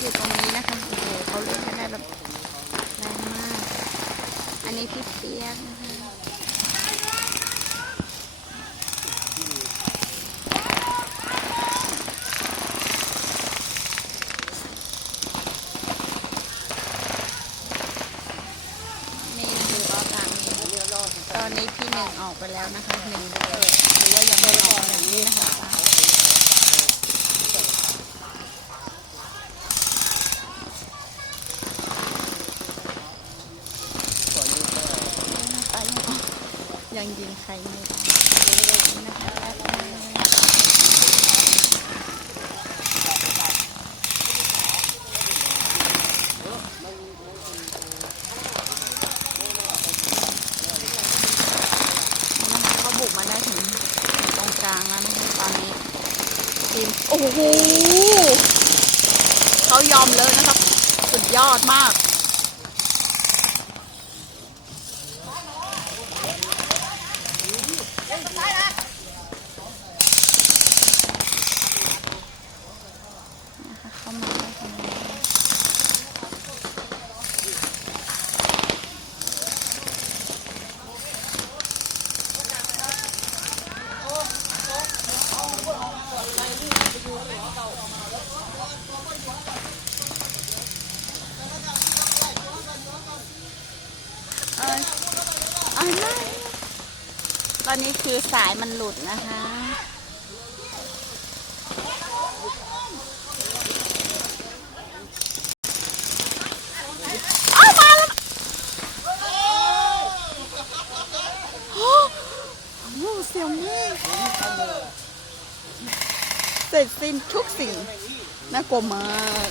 อยู่ตรงนี้นะคะ โอ้โหเขาเล่นกันได้แบบแรงมาก อันนี้พี่เปียกนะคะตอนนี้พี่หนึ่งออกไปแล้วนะคะหนึ่งเกิดหรือว่ายังไม่ออกอย่างนี้นะคะ ยังยิงใครไม่ได้นะคะแป๊บนึงนะคะเขาบุกมาได้ถึงตรงกลางแล้วนะคะตอนนี้ทีมโอ้โหเขายอมเลยนะครับ สุดยอดมาก นะคะเข้ามาได้ตรงนี้เอ้ย ไม่ตอนนี้คือสายมันหลุดนะคะเอามาแล้วโอ้โหเสียงมากเสร็จสิ้นทุกสิ่งน่ากลัวมาก